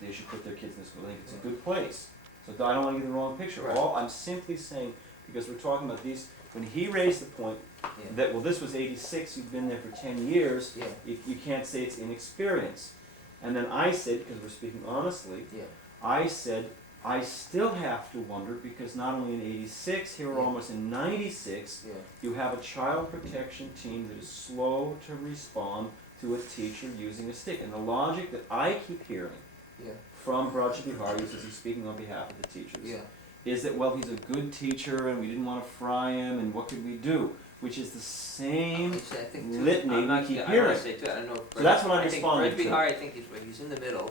that they should put their kids in the school. I think it's a good place. So I don't want to give the wrong picture. Right. All I'm simply saying, because we're talking about these, when he raised the point that, well, this was 86, you've been there for 10 years, you can't say it's inexperience. And then I said, because we're speaking honestly, I said, I still have to wonder, because not only in 86, here we're almost in 96, you have a child protection team that is slow to respond to a teacher using a stick. And the logic that I keep hearing from Braj Bihari, as he's speaking on behalf of the teachers, is that, well, he's a good teacher and we didn't want to fry him and what could we do? Which is the same litany we keep hearing. So that's what I'm responding to. Braj Bihari, I think he's in the middle,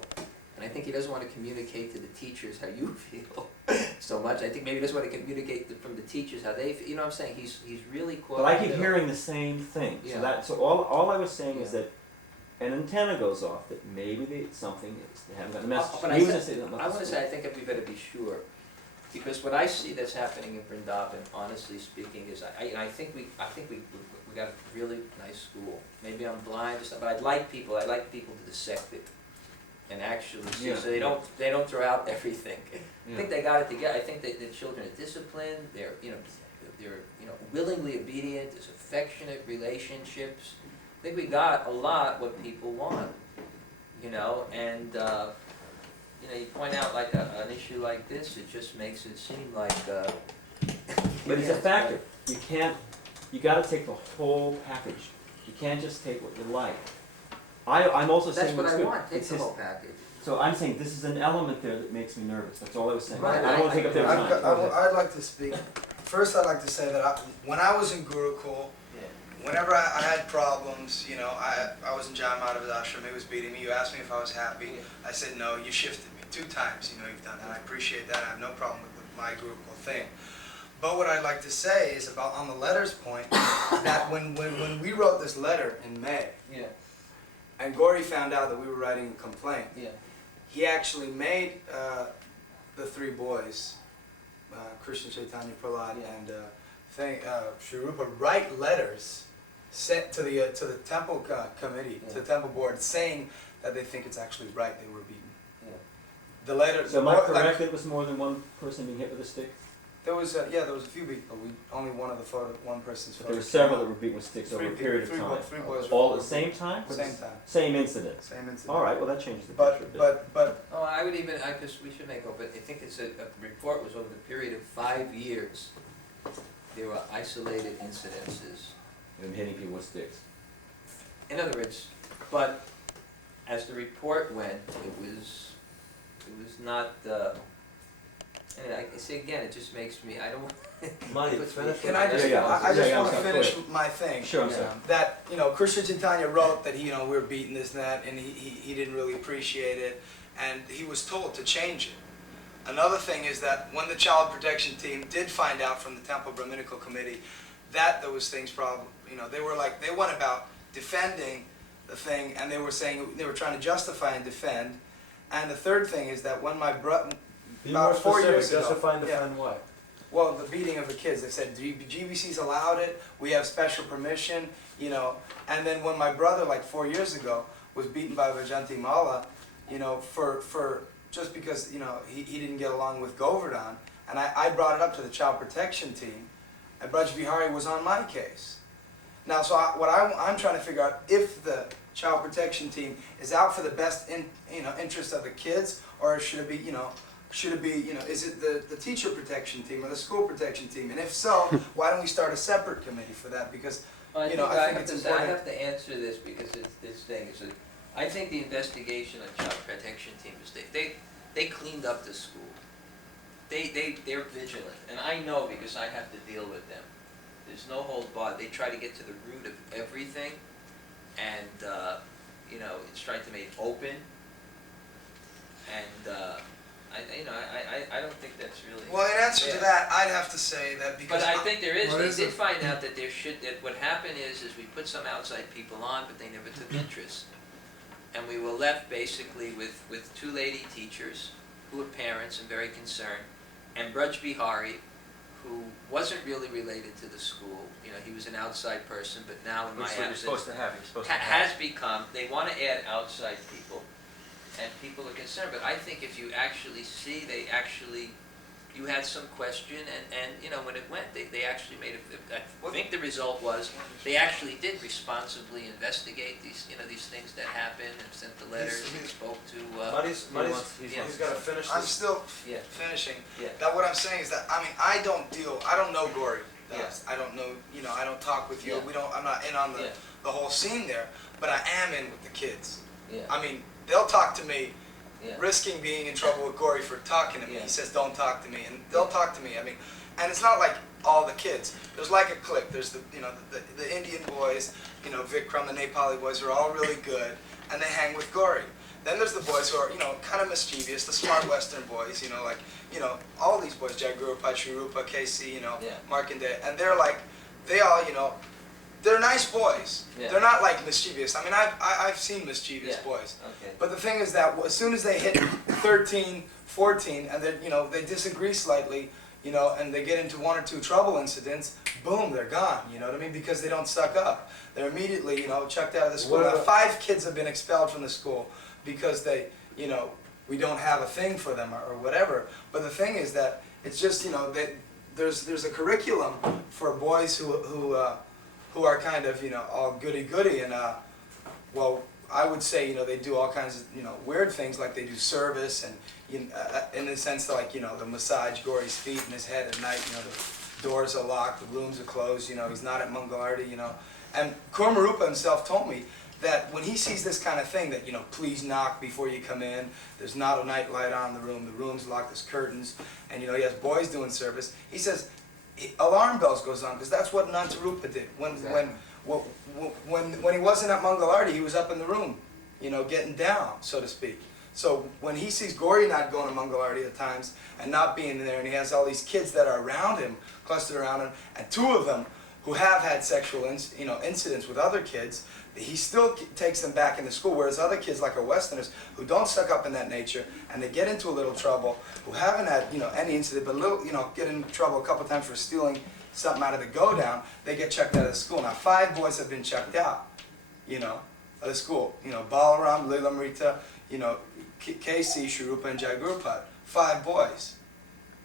and I think he doesn't want to communicate to the teachers how you feel so much. I think maybe he doesn't want to communicate from the teachers how they feel. You know what I'm saying? He's really caught. But I keep hearing the same thing. So all I was saying is that an antenna goes off, that maybe they haven't got the message. But I want to say, I think we better be sure, because what I see that's happening in Vrindavan, honestly speaking, is I think we got a really nice school. Maybe I'm blind, but I'd like people to dissect it and actually see, so they don't throw out everything. I think they got it together. I think that the children are disciplined. They're willingly obedient. There's affectionate relationships. I think we got a lot what people want, and you point out like an issue like this, it just makes it seem like. But it's a factor. You got to take the whole package. You can't just take what you like. I'm also saying that's what I want. Take the whole package. So I'm saying this is an element there that makes me nervous. That's all I was saying. Right. I don't want to take up their time. I'd like to speak. First, I'd like to say that when I was in Gurukul, whenever I had problems, I was in John Madhav's ashram, he was beating me, you asked me if I was happy, I said no, you shifted me 2 times, you've done that, I appreciate that, I have no problem with my Gurukul thing. But what I'd like to say is about, on the letters point, that when we wrote this letter in May, and Gauri found out that we were writing a complaint, he actually made the 3 boys, Krishna Chaitanya Prahlad and Shri Rupa, write letters sent to the temple committee, to the temple board, saying that they think it's actually right they were beaten. The letter. So am I correct that it was more than one person being hit with a stick? There was a few people. Only one person's photo. There were several that were beaten with sticks over a period of time. 3 boys. All at the same time? Same time. Same incident. Same incident. All right. Well, that changes the picture a bit. But. Oh, I would even. Because we should make up. I think it's a report was over the period of 5 years. There were isolated incidences. And hitting people with sticks. In other words, but as the report went, it was not. And I say again, it just makes me. I don't. Can I just? I just want to finish my thing. Sure, I'm sorry. That Krishna Chaitanya wrote that we were beating this and that, and he didn't really appreciate it, and he was told to change it. Another thing is that when the child protection team did find out from the Temple Brahminical Committee that there was things problem, they went about defending the thing, and they were saying they were trying to justify and defend. And the third thing is that when my brother, about 4 years ago, justify and defend what? Well, the beating of the kids. They said GBC's allowed it. We have special permission, And then when my brother, like 4 years ago, was beaten by Vajanti Mala, for just because he didn't get along with Govardhan, and I brought it up to the child protection team, and Braj Bihari was on my case. Now, so I'm trying to figure out if the child protection team is out for the best interest of the kids, or should it be is it the teacher protection team or the school protection team? And if so, why don't we start a separate committee for that? Because I think it's important. I have to answer this because this thing is. I think the investigation of child protection team is they cleaned up the school. They're vigilant, and I know because I have to deal with them. There's no hold barred. They try to get to the root of everything, and it's trying to make open. And I don't think that's really. Well, in answer to that, I'd have to say that because. But I think there is. They did find out that that what happened is we put some outside people on, but they never took interest, and we were left basically with 2 lady teachers who were parents and very concerned, and Braj Bihari, who wasn't really related to the school. He was an outside person, but now in my absence, has become. They want to add outside people. and people are concerned, but I think if you actually see, you had some question, and you know, when it went, they actually made I think the result was, they actually did responsibly investigate these, you know, these things that happened, and sent the letters, and spoke to, He's got to finish I'm this. still Yeah. finishing. Yeah. That what I'm saying is that, I mean, I don't know Gory. Yeah. I don't know, you know, I don't talk with you. Yeah. I'm not in on Yeah. the whole scene there, but I am in with the kids. Yeah. I mean, they'll talk to me, Yeah. risking being in trouble with Gory for talking to me. Yeah. He says, don't talk to me, and they'll talk to me. I mean, and it's not like all the kids. There's like a clique. There's the, you know, the Indian boys, you know, Vikram, the Nepali boys are all really good, and they hang with Gory. Then there's the boys who are, you know, kind of mischievous, the smart Western boys, you know, like, you know, all these boys, Jagurupa, Shrurupa, KC, you know, Yeah. Markandeya, and they're like, they all, you know, they're nice boys. Yeah. They're not like mischievous. I mean, I've seen mischievous Yeah. boys. Okay. But the thing is that as soon as they hit 13, 14, and then, you know, they disagree slightly, you know, and they get into one or two trouble incidents, boom, they're gone, you know what I mean? Because they don't suck up. They're immediately, you know, chucked out of the school. Now, 5 kids have been expelled from the school because they, you know, we don't have a thing for them or whatever. But the thing is that it's just, you know, that there's a curriculum for boys who are kind of, you know, all goody-goody, and well, I would say, you know, they do all kinds of, you know, weird things, like they do service, and you in the sense that, like, you know, the massage Gory's feet and his head at night, you know, the doors are locked, the rooms are closed, you know, he's not at Mangalarti, you know. And Kurmarupa himself told me that when he sees this kind of thing, that, you know, please knock before you come in, there's not a night light on in the room's locked, there's curtains, and, you know, he has boys doing service, he says, alarm bells goes on, because that's what Nantarupa did. Exactly. When he wasn't at Mangalarti, he was up in the room, you know, getting down, so to speak. So when he sees Gory not going to Mangalarti at times, and not being there, and he has all these kids that are around him, clustered around him, and 2 of them who have had sexual incidents with other kids, he still takes them back into school, whereas other kids, like our Westerners, who don't suck up in that nature, and they get into a little trouble, who haven't had, you know, any incident, but little, you know, get in trouble a couple times for stealing something out of the go-down, they get checked out of the school. Now, 5 boys have been checked out, you know, of the school. You know, Balaram, Lilamrita, you know, KC, Shrurupa, and Jagurupat. 5 boys,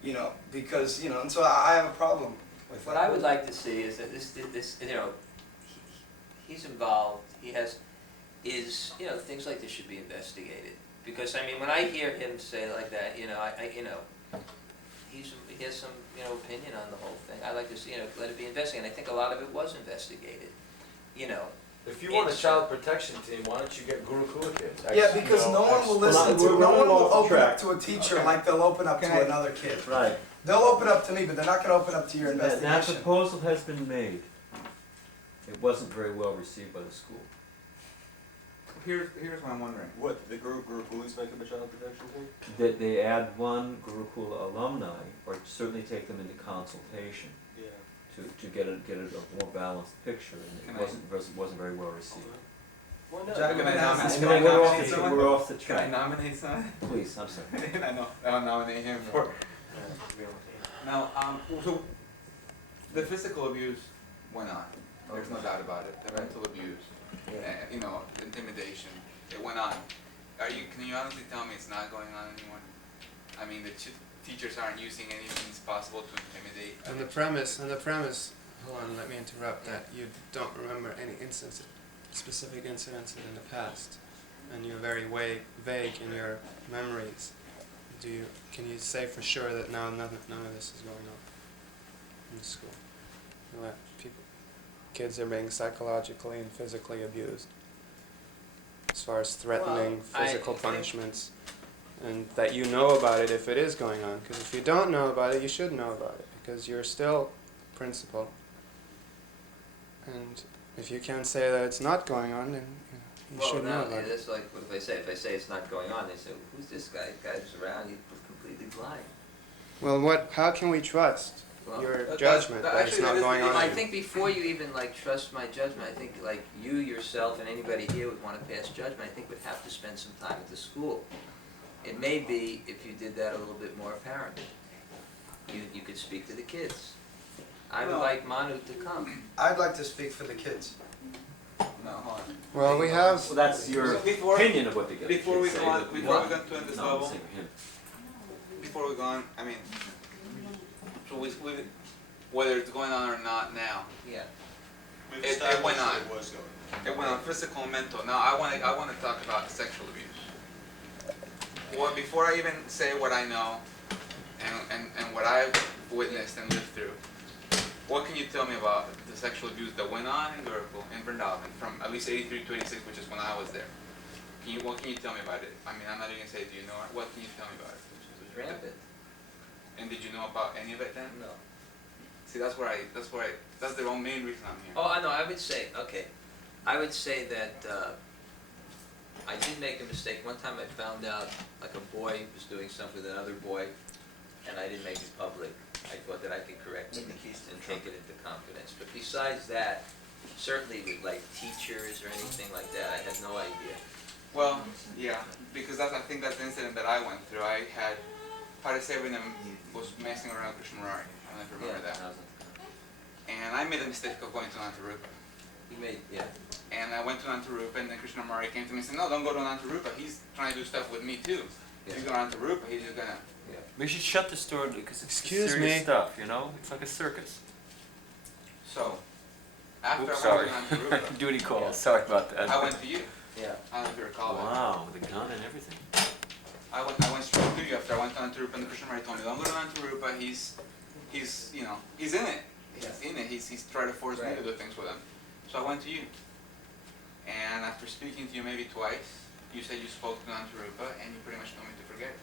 you know, because, you know, and so I have a problem with What that. I would like to see is that this you know, he's involved, he has, you know, things like this should be investigated. Because, I mean, when I hear him say like that, you know, you know, he has some, you know, opinion on the whole thing. I like to see, you know, let it be investigated. I think a lot of it was investigated, you know. If you want a child protection team, why don't you get Gurukula kids? Yeah, because no one will listen to, we're no one will off the open track. up to a teacher like they'll open up to another kid. Right. They'll open up to me, but they're not gonna open up to your That investigation. proposal has been made. It wasn't very well received by the school. Here's what I'm wondering. What, the Gurukulis make up a child protection team? That they add one Gurukula alumni, or certainly take them into consultation Yeah. to get a more balanced picture, and it wasn't very well received. Why not? Jack, Can I That's- nominate, We're off the Can I track. nominate someone? Please, I'm sorry. I know, I'll nominate him for. Now, so the physical abuse went on. There's no doubt about it. The mental abuse, you know, intimidation, it went on. Can you honestly tell me it's not going on anymore? I mean, the teachers aren't using anything possible to intimidate. On the premise, hold on, let me interrupt, that you don't remember any specific incidents in the past, and you're very vague in your memories. Can you say for sure that now none of this is going on in the school? That kids are being psychologically and physically abused, as far as threatening physical punishments, and that you know about it if it is going on. Because if you don't know about it, you should know about it, because you're still principal. And if you can't say that it's not going on, then you should know about it. That's like, what if I say it's not going on, they say, who's this guy? The guy's around, he's completely blind. Well, how can we trust Well, your judgment that it's not going on? I think before you even like trust my judgment, I think like you yourself and anybody here would want to pass judgment, I think would have to spend some time at the school. It may be, if you did that, a little bit more apparent. You could speak to the kids. I would like Manu to come. I'd like to speak for the kids. No. hold on. Well, we have. Well, that's your So before- opinion of what the Before we kids go say, on, but before we what? go to this No, I'm level, saying him. before we go on, I mean, so we, whether it's going on or not now, Yeah. it went on. It went on physical and mental. Now I want to talk about sexual abuse. Well, before I even say what I know and what I've witnessed and lived through, what can you tell me about the sexual abuse that went on in Gurukul, in Vrindavan, from at least 83 to 86, which is when I was there? What can you tell me about it? I mean, I'm not even going to say, do you know it? What can you tell me about it? It was rampant. And did you know about any of it then? No. See, that's the main reason I'm here. Oh, I know, I would say, okay, I would say that, I did make a mistake. One time I found out, like a boy was doing something with another boy, and I didn't make it public. I thought that I could correct it and take it into confidence. But besides that, certainly with like teachers or anything like that, I had no idea. Well, yeah, because I think that's the incident that I went through. I had, Parisevinam was messing around with Krishnamurari. I don't know if you remember that. And I made a mistake of going to Nantarupa. He made, yeah. And I went to Nantarupa, and then Krishnamurari came to me and said, no, don't go to Nantarupa. He's trying to do stuff with me too. If you go to Nantarupa, he's just gonna... Yeah. We should shut the store because it's Excuse serious me. stuff, you know? It's like a circus. So, after Oops, I sorry. went to Nantarupa, Duty call, Yeah. sorry about that. I went to you. Yeah. I don't know if you recall that. Wow, with a gun and everything. I went straight to you after I went to Nantarupa, and the Krishnamurari told me, don't go to Nantarupa, he's in it. He's in it. He's trying to force me Right. to do things with him. So I went to you. And after speaking to you maybe twice, you said you spoke to Nantarupa, and you pretty much told me to forget it.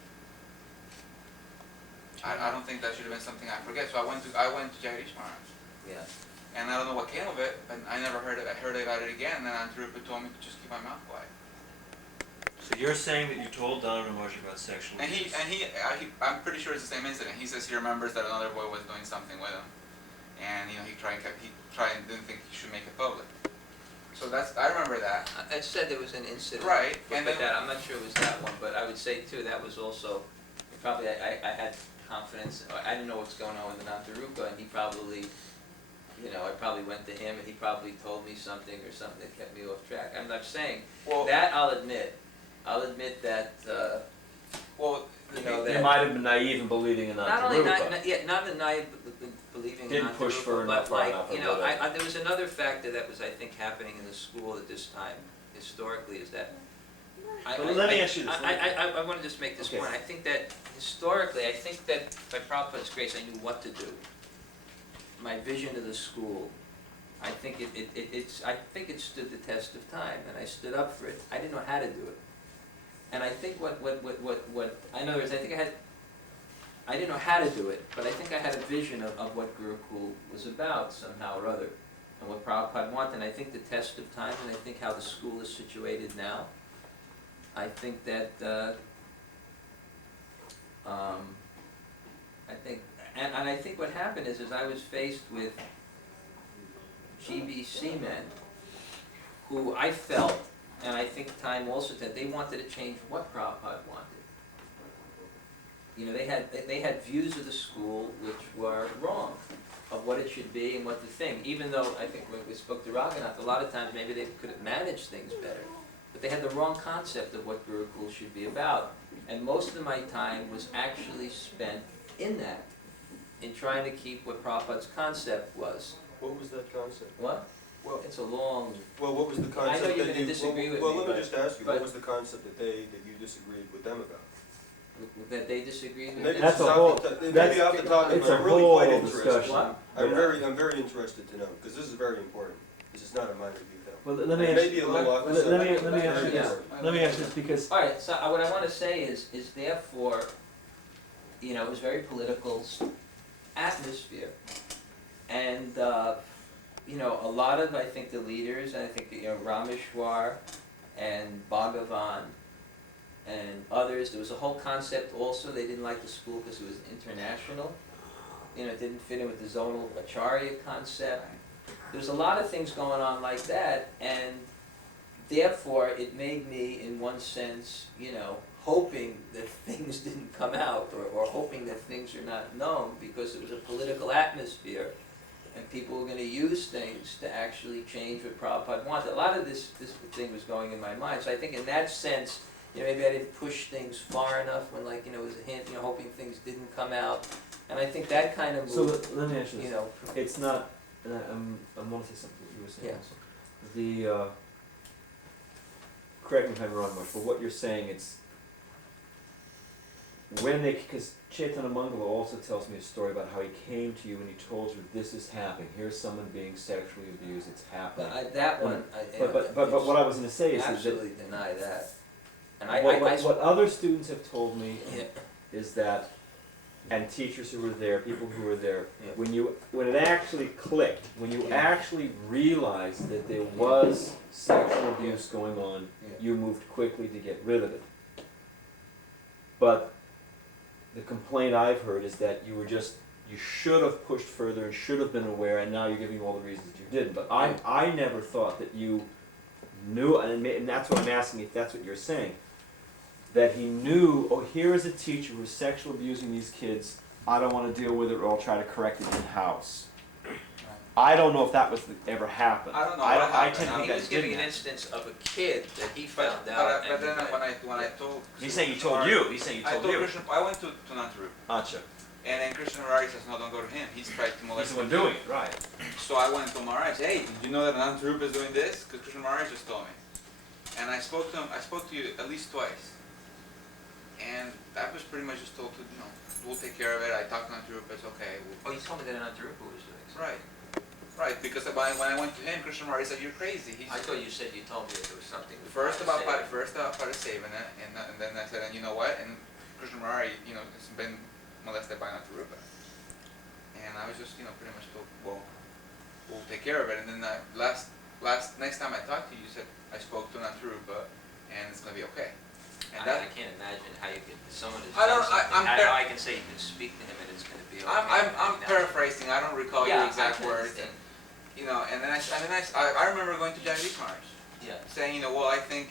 I don't think that should have been something I forget. So I went to Jagadish Maharaj. Yeah. And I don't know what came of it, but I never heard about it again, and then Nantarupa told me to just keep my mouth quiet. So you're saying that you told Dhanurdhara Maharaj about sexual And abuse? I'm pretty sure it's the same incident. He says he remembers that another boy was doing something with him, and he tried and didn't think he should make it public. So I remember that. I said there was an incident. Right, But and then- that, I'm not sure it was that one, but I would say too, that was also, probably I had confidence, I didn't know what's going on with the Nantarupa, and he probably, I probably went to him and he probably told me something or something that kept me off track. I'm not saying, Well, that I'll admit that, well, You might have been naive in believing in not only Nantarupa. not the naive believing in Didn't push Nantarupa, for enough but like, enough or whatever. there was another factor that was, I think, happening in the school at this time, historically, is that Well, let me ask you this. I want to just make this Okay. point. I think that historically, I think that by Prabhupada's grace, I knew what to do. My vision of the school, I think it stood the test of time, and I stood up for it. I didn't know how to do it, and I think what in other words, I didn't know how to do it, but I think I had a vision of what Gurukul was about somehow or other, and what Prabhupada wanted. And I think the test of time, and I think how the school is situated now, I think that, I think what happened is I was faced with GBC men who I felt, and I think time also that they wanted to change what Prabhupada wanted. They had views of the school which were wrong, of what it should be and what the thing, even though I think when we spoke to Raghunath, a lot of times maybe they could have managed things better. But they had the wrong concept of what Gurukul should be about. And most of my time was actually spent in that, in trying to keep what Prabhupada's concept was. What was that concept? What? Well, It's a long, well, what was the I know concept you're that gonna you? disagree with well, me, let me but- just ask you. but- What was the concept that you disagreed with them about? that they disagreed with. Maybe That's this is a off whole- the top- that's- maybe off the top. it's I'm a really whole quite interested. discussion. What? I'm very interested to know because this is very important. This is not a minor detail. Well, let me It ask may be a little off the let me subject, but it's ask very you this. important. Let me ask this because All right, so what I want to say is therefore, it was very political atmosphere. And, a lot of, I think, the leaders, and I think, Rameshwar and Bhagavan and others, there was a whole concept also, they didn't like the school because it was international. It didn't fit in with the zonal acharya concept. There's a lot of things going on like that, and therefore it made me, in one sense, hoping that things didn't come out, or hoping that things are not known, because it was a political atmosphere and people were gonna use things to actually change what Prabhupada wanted. A lot of this thing was going in my mind, so I think in that sense, maybe I didn't push things far enough when it was a hint, hoping things didn't come out, and I think that kind of So moved, let me ask you this. It's not, and I want to say something that you were saying Yeah. also. Correct me if I'm wrong, Marsh, but what you're saying, it's when because Chaitanya Mangala also tells me a story about how he came to you and he told you this is happening. Here's someone being sexually abused. It's happening. but that one, But what I was going to say is that absolutely deny that. And what other students have told me Yeah. is that, and teachers who were there, people who were there, Yeah. when it actually clicked, when you Yeah. actually realized that there was sexual abuse going on, Yeah. you moved quickly to get rid of it. But the complaint I've heard is that you should have pushed further and should have been aware, and now you're giving all the reasons you didn't. But I never thought that you knew, and that's what I'm asking, if that's what you're saying, that he knew, oh, here is a teacher who's sexually abusing these kids, I don't want to deal with it, or I'll try to correct it in-house. I don't know if that was ever happened. I don't know I what happened. tend to think He was that giving didn't an happen. instance of a kid that he found But out. then when I told He's saying he told you, he's saying he I told told you. Krishna, I went to Nantarup, Acha. and then Krishna Murari says, no, don't go to him. He's tried to He's molest the one me. doing it, right. So I went to Maharaj, I said, hey, did you know that Nantarup is doing this? Because Krishna Maharaj just told me. And I spoke to him, I spoke to you at least twice. And I was pretty much just told to, we'll take care of it. I talked to Nantarup, it's okay. Oh, you told me that Anantarupa was doing it. Right. Right, because when I went to him, Krishna Maharaj said, you're crazy. I thought you said you told me that there was something. with First about Parasavana. Parasavana, and then I said, and you know what? And Krishna Murari, has been molested by Nantarupa. And I was just, pretty much told, well, we'll take care of it. And then next time I talked to you, you said, I spoke to Nantarupa, and it's gonna be okay. And I can't imagine how you could, someone is I don't- doing something, I'm how I can say you can speak to him and it's gonna be okay. I'm paraphrasing, I don't recall your exact words. Understand. And then I remember going to Jagadish Maharaj, Yeah, saying, well, I think,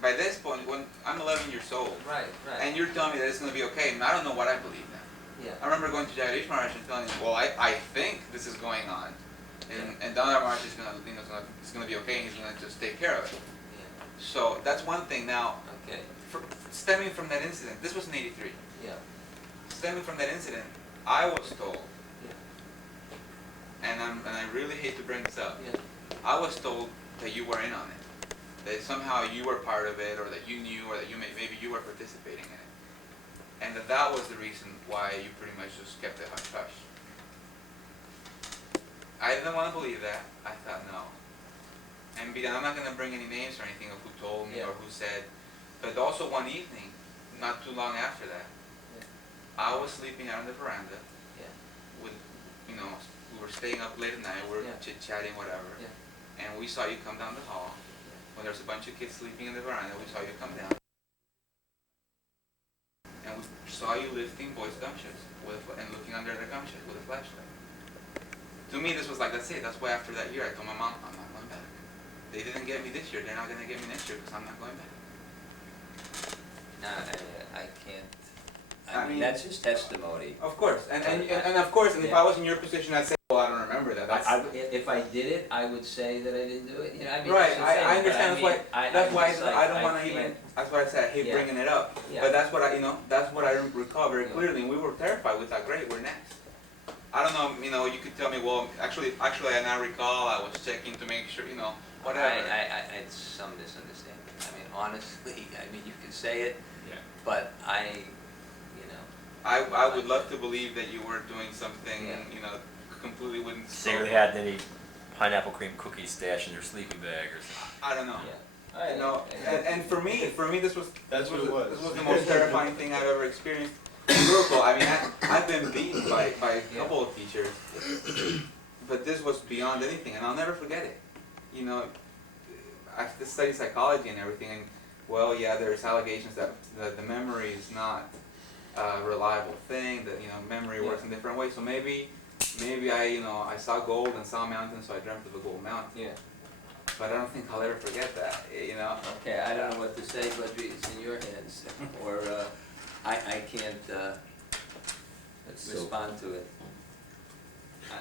by this point, when I'm 11 years old, right. and you're telling me that it's gonna be okay, and I don't know what I believe now. Yeah, I remember going to Jagadish Maharaj and telling him, well, I think this is going on, and Dhanurdhara Maharaj is gonna, it's gonna be okay, and he's gonna just take care of it. yeah, So that's one thing. Now, okay, stemming from that incident, this was in '83. yeah, Stemming from that incident, I was told, yeah, and I really hate to bring this up, yeah. I was told that you were in on it, that somehow you were part of it, or that you knew, or that maybe you were participating in it, and that was the reason why you pretty much just kept it hush hush. I didn't want to believe that. I thought no. And I'm not going to bring any names or anything of who told me or who said, but also one evening, not too long after that, I was sleeping out on the veranda Yeah. with, we were staying up late at night, we were chit-chatting, whatever, Yeah. and we saw you come down the hall. When there was a bunch of kids sleeping in the veranda, we saw you come down. And we saw you lifting boys' gumshoes and looking under the gumshoes with a flashlight. To me, this was like, that's it. That's why after that year, I told my mom, I'm not going back. They didn't get me this year. They're not going to get me next year because I'm not going back. No, I can't, I mean, that's his testimony. Of course. And of course, and if I was in your position, I'd say, well, I don't remember that. If I did it, I would say that I didn't do it, I mean. Right, that's the thing, I understand. but That's why just like, I don't want to even. can't- That's why I said I hate Yeah. bringing it up. Yeah. But that's what that's what I recall very Yeah. clearly. And we were terrified. We thought, great, we're next. I don't know. You could tell me. Well, actually, I now recall. I was checking to make sure. Whatever. It's some misunderstanding. I mean, honestly, you can say it, Yeah. but I would love to believe that you were doing something. Yeah. Completely wouldn't. Say you had any pineapple cream cookies stashed in your sleeping bag or something. I don't know. yeah. And for me, this was That's what it was. This was the most terrifying thing I've ever experienced in Gurukul. I mean, I've been beaten by a couple of teachers, but this was beyond anything, and I'll never forget it. I studied psychology and everything, and there's allegations that the memory is not a reliable thing. That memory works in different ways. So maybe I saw gold and saw mountains, so I dreamt of a gold mountain. Yeah. But I don't think I'll ever forget that. Okay, I don't know what to say, but it's in your hands, or I can't respond to it.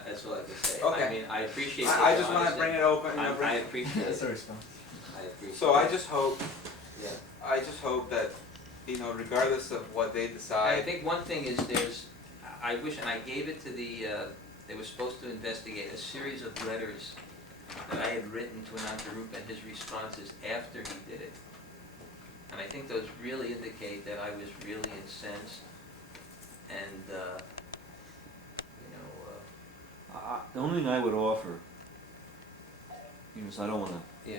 That's all I can say. Okay. I mean, I appreciate the I just wanna honesty. bring it open, you know, I bring. appreciate That's a it, response. I appreciate it. So I just hope, Yeah. that, you know, regardless of what they And I decide, think one thing is I wish, and I gave it to they were supposed to investigate a series of letters that I had written to Anandarupa and his responses after he did it. And I think those really indicate that I was really incensed and, The only thing I would offer, you know, so I don't wanna, yeah,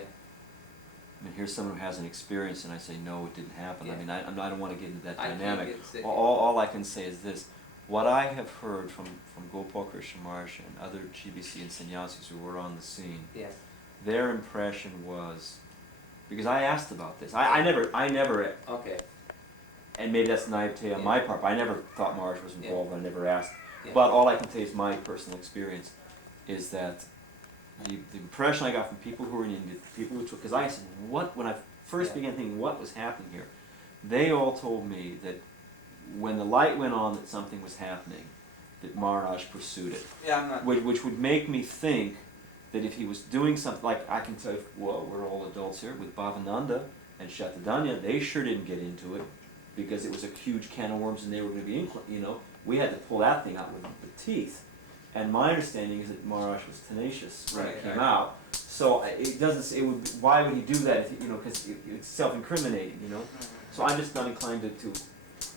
I mean, here's someone who has an experience and I say, no, it didn't happen. I Yeah. mean, I don't wanna get into that I think dynamic. it's, All I can say is this, what I have heard from Gopal Krishna Maharsh and other GBC and sannyasis who were on the scene, yeah, their impression was, because I asked about this, I never, okay, and maybe that's naivete on Yeah. my part, but I never thought Maharsh was Yeah. involved, I never asked. Yeah. But all I can tell you is my personal experience is that the impression I got from people who were in India, people who took, because I said, when I first Yeah. began thinking what was happening here, they all told me that when the light went on that something was happening, that Maharaj pursued it. yeah, I'm not. Which would make me think that if he was doing something, like I can tell you, well, we're all adults here, with Bhavananda and Shatadanya, they sure didn't get into it, because it was a huge can of worms and they were going to be, we had to pull that thing out with teeth. And my understanding is that Maharaj was tenacious when it Right, came right. out. So it doesn't, why would he do that if, because it's self-incriminating, So I'm just not inclined to,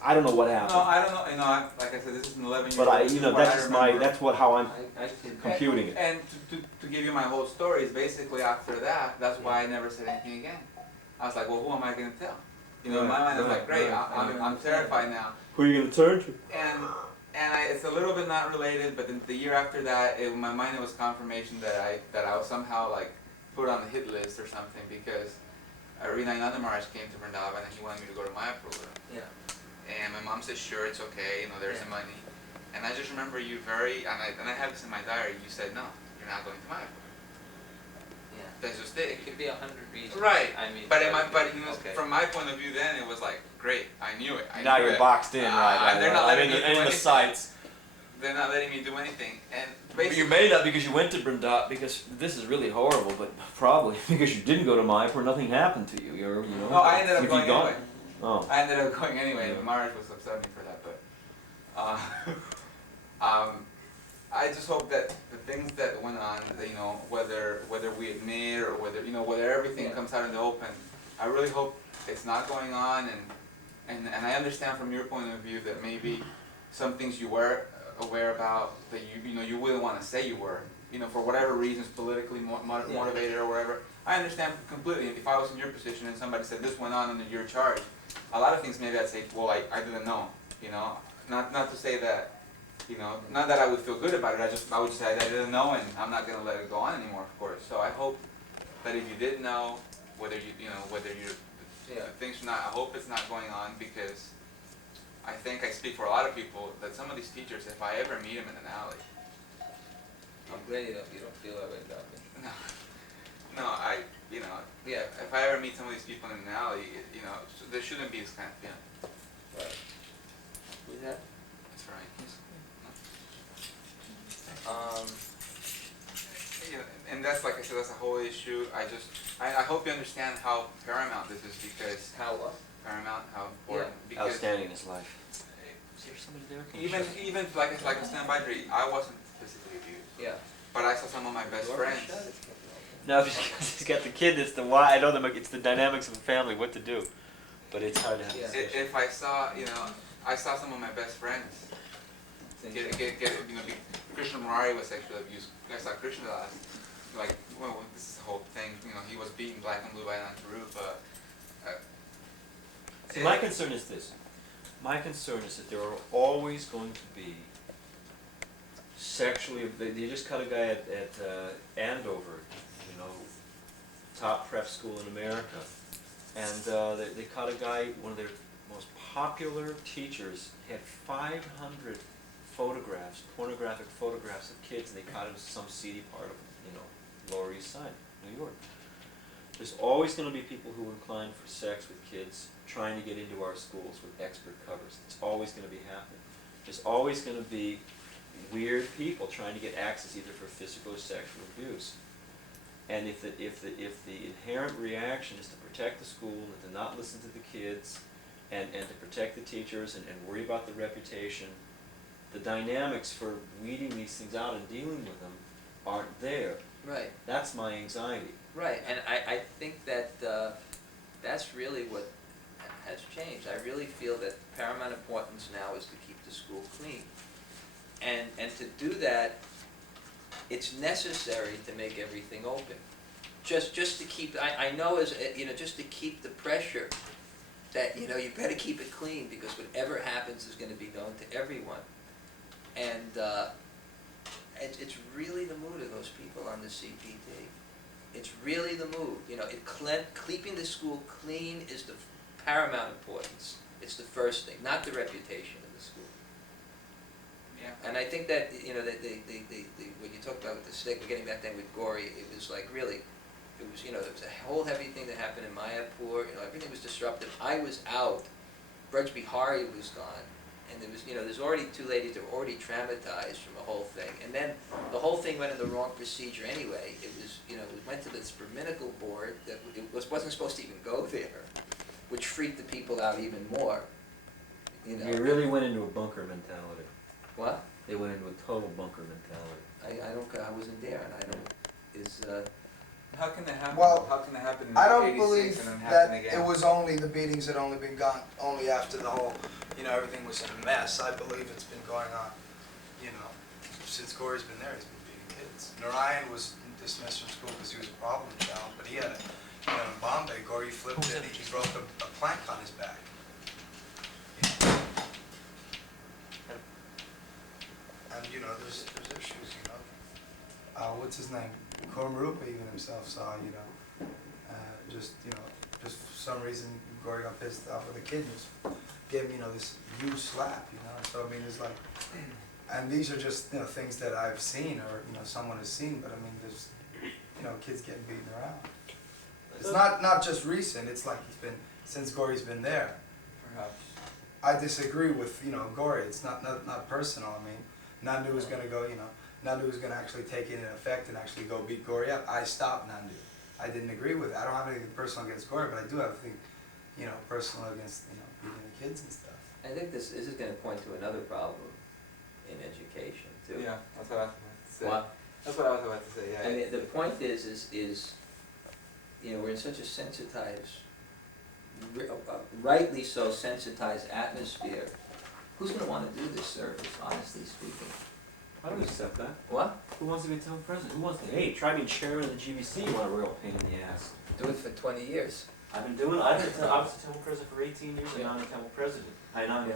I don't know what happened. No, I don't know, like I said, this is an 11-year-old. But that's just how I'm I can. computing it. And to give you my whole story is basically after that, that's why I never said anything again. I was like, well, who am I gonna tell? You know, in my mind I was like, great, I'm terrified now. Who are you going to turn to? It's a little bit not related, but then the year after that, in my mind it was confirmation that I was somehow like put on the hit list or something, because Rinayana Maharaj came to Vrindavan and he wanted me to go to Mayapur with him. Yeah. And my mom said, sure, it's okay, there's the money. And I just remember you and I have this in my diary, you said, no, you're not going to Mayapur. Yeah. That's just it. It could be 100 reasons. Right. I mean. But okay. from my point of view then, it was like, great, I knew it. Now knew you're it. boxed in, right? They're not letting me do in the anything. sights. They're not letting me do anything. And But you basically, made up because you went to Vrindavan, because this is really horrible, but probably because you didn't go to Mayapur, nothing happened to you. no, I ended up if going you'd gone- anyway. Oh. I ended up going anyway. Yeah. Maharaj was upset at me for that, but I just hope that the things that went on, that, whether we admit or whether everything Yeah. comes out in the open, I really hope it's not going on. And I understand from your point of view that maybe some things you were aware about that you wouldn't want to say you were, for whatever reasons, politically motivated or whatever. I understand completely. If I was in your position and somebody said this went on under your charge, a lot of things maybe I'd say, well, I didn't know, not to say that, not that I would feel good about it. I would just say I didn't know, and I'm not going to let it go on anymore, of course. So I hope that if you did know, whether Yeah. things are not, I hope it's not going on, because I think I speak for a lot of people that some of these teachers, if I ever meet them in an alley, I'm glad you don't feel that way about me. yeah, if I ever meet some of these people in an alley, there shouldn't be this kind of feeling. Right. Who's that? That's right. And that's, like I said, that's a whole issue. I hope you understand how paramount this is, because How what? paramount, how important, because Outstanding in his life. Is there somebody there? even like I stand by Dre, I wasn't physically abused, Yeah. but I saw some of my best friends. No, because he's got the kid. It's the why. I know it's the dynamics of the family, what to do, but it's hard to have. Yeah. If I saw, I saw some of my best friends Krishna Murari was sexually abused. I saw Krishna Das, this is the whole thing, he was beaten black and blue by Anandarupa. See, my concern is this. My concern is that there are always going to be sexually, they just cut a guy at Andover, top prep school in America. And they caught a guy, one of their most popular teachers, had 500 photographs, pornographic photographs of kids, and they caught him in some seedy part of, Lower East Side, New York. There's always going to be people who are inclined for sex with kids trying to get into our schools with expert covers. It's always going to be happening. There's always going to be weird people trying to get access either for physical or sexual abuse. And if the inherent reaction is to protect the school and to not listen to the kids and to protect the teachers and worry about the reputation, the dynamics for weeding these things out and dealing with them aren't there. Right. That's my anxiety. Right, and I think that that's really what has changed. I really feel that paramount importance now is to keep the school clean. And to do that, it's necessary to make everything open. Just to keep, I know as, just to keep the pressure that, you better keep it clean because whatever happens is gonna be known to everyone. And it's really the mood of those people on the CPD. It's really the mood. Keeping the school clean is the paramount importance. It's the first thing, not the reputation of the school. Yeah. And I think that, when you talk about the stick, we're getting back then with Gory, it was like really, there was a whole heavy thing that happened in Mayapur, everything was disrupted. I was out, Braj Bihari was gone, and there was, there's already two ladies that were already traumatized from the whole thing. And then the whole thing went in the wrong procedure anyway. It was, it went to this Brahminical board that wasn't supposed to even go there, which freaked the people out even more. They really went into a bunker mentality. What? They went into a total bunker mentality. I wasn't there, and I don't, How can it happen? Well, How can it happen in I don't 86 believe and then that happen again? it was only, the beatings had only been gone, only after the whole, everything was in a mess. I believe it's been going on, since Gory's been there, he's been beating kids. Narayan was dismissed from school because he was a problem child, but he had in Bombay, Gory flipped it, he broke a plank on his back. And, there's issues, what's his name? Kormarupa even himself saw, just for some reason, Gory got pissed off with the kid, just gave him, this huge slap, so I mean, it's like, and these are just, things that I've seen, or, someone has seen, but I mean, there's, kids getting beaten around. It's not just recent, it's like since Gory's been there. Perhaps. I disagree with, Gory, it's not personal, I mean, Nandu was gonna go, Nandu was gonna actually take it in effect and actually go beat Gory up. I stopped Nandu. I didn't agree with it. I don't have anything personal against Gory, but I do have things, personal against, beating the kids and stuff. I think this is going to point to another problem in education too. Yeah, that's what I was about to say. What? That's what I was about to say, yeah. And the point is, we're in such a sensitized, rightly so sensitized atmosphere. Who's going to want to do this service, honestly speaking? I don't accept that. What? Who wants to be town president? Who wants to, hey, try being chairman of the GBC, you want a real pain in the ass. Do it for 20 years. I was a town president for 18 years, and now I'm a town president. I'm